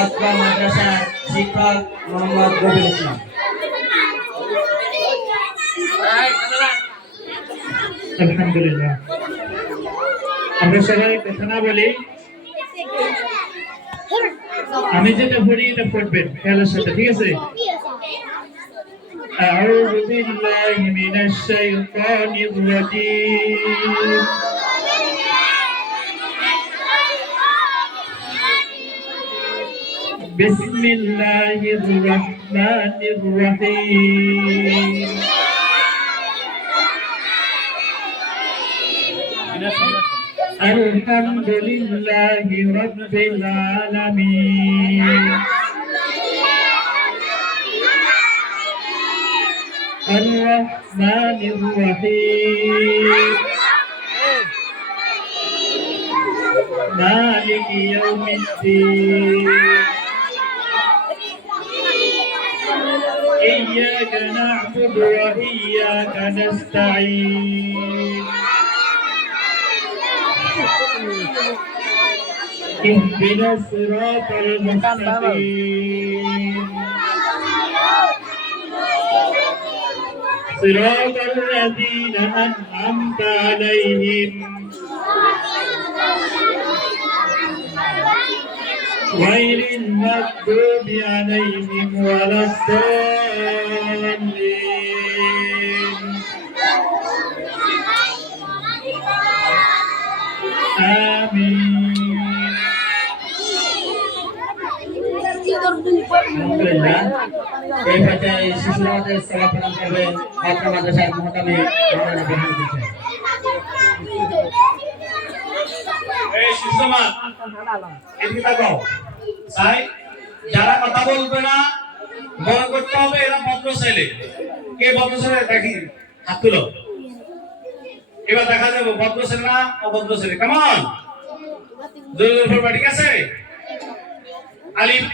আজকা মাদ্রাসার শিক্ষক মোহাম্মদ রবিউল ইসলাম। আলহামদুলিল্লাহ, আমরা সবাই কথা না বলি, আমি যেটা পড়ি এটা পড়বেন খেয়ালের সাথে, ঠিক আছে? أعوذ بالله من الشيطان الرجيم بسم الله الرحمن الرحيم الحمد لله رب العالمين الرحمن الرحيم مالك يوم الدين إياك نعبد وإياك نستعين اهدنا الصراط المستقيم صراط الذين أنعمت عليهم غير المغضوب عليهم ولا الضالين آمين আলহামদুলিল্লাহ, এই পর্যায়ে শিশুরা আমাদের সেবা প্রদান করবেন আজকা মাদ্রাসার মহতামি মাওলানা বেহানুল হোসেন। এই সুষমা এদিকে তাকাও। সাই যারা কথা বলবে না মনে করতে হবে এরা ভদ্র ছেলে। কে ভদ্র ছেলে দেখি হাত তুলো। এবার দেখা যাবে ভদ্র ছেলে না অভদ্র ছেলে। কেমন জোরে জোরে পড়বা, ঠিক আছে? আলিফ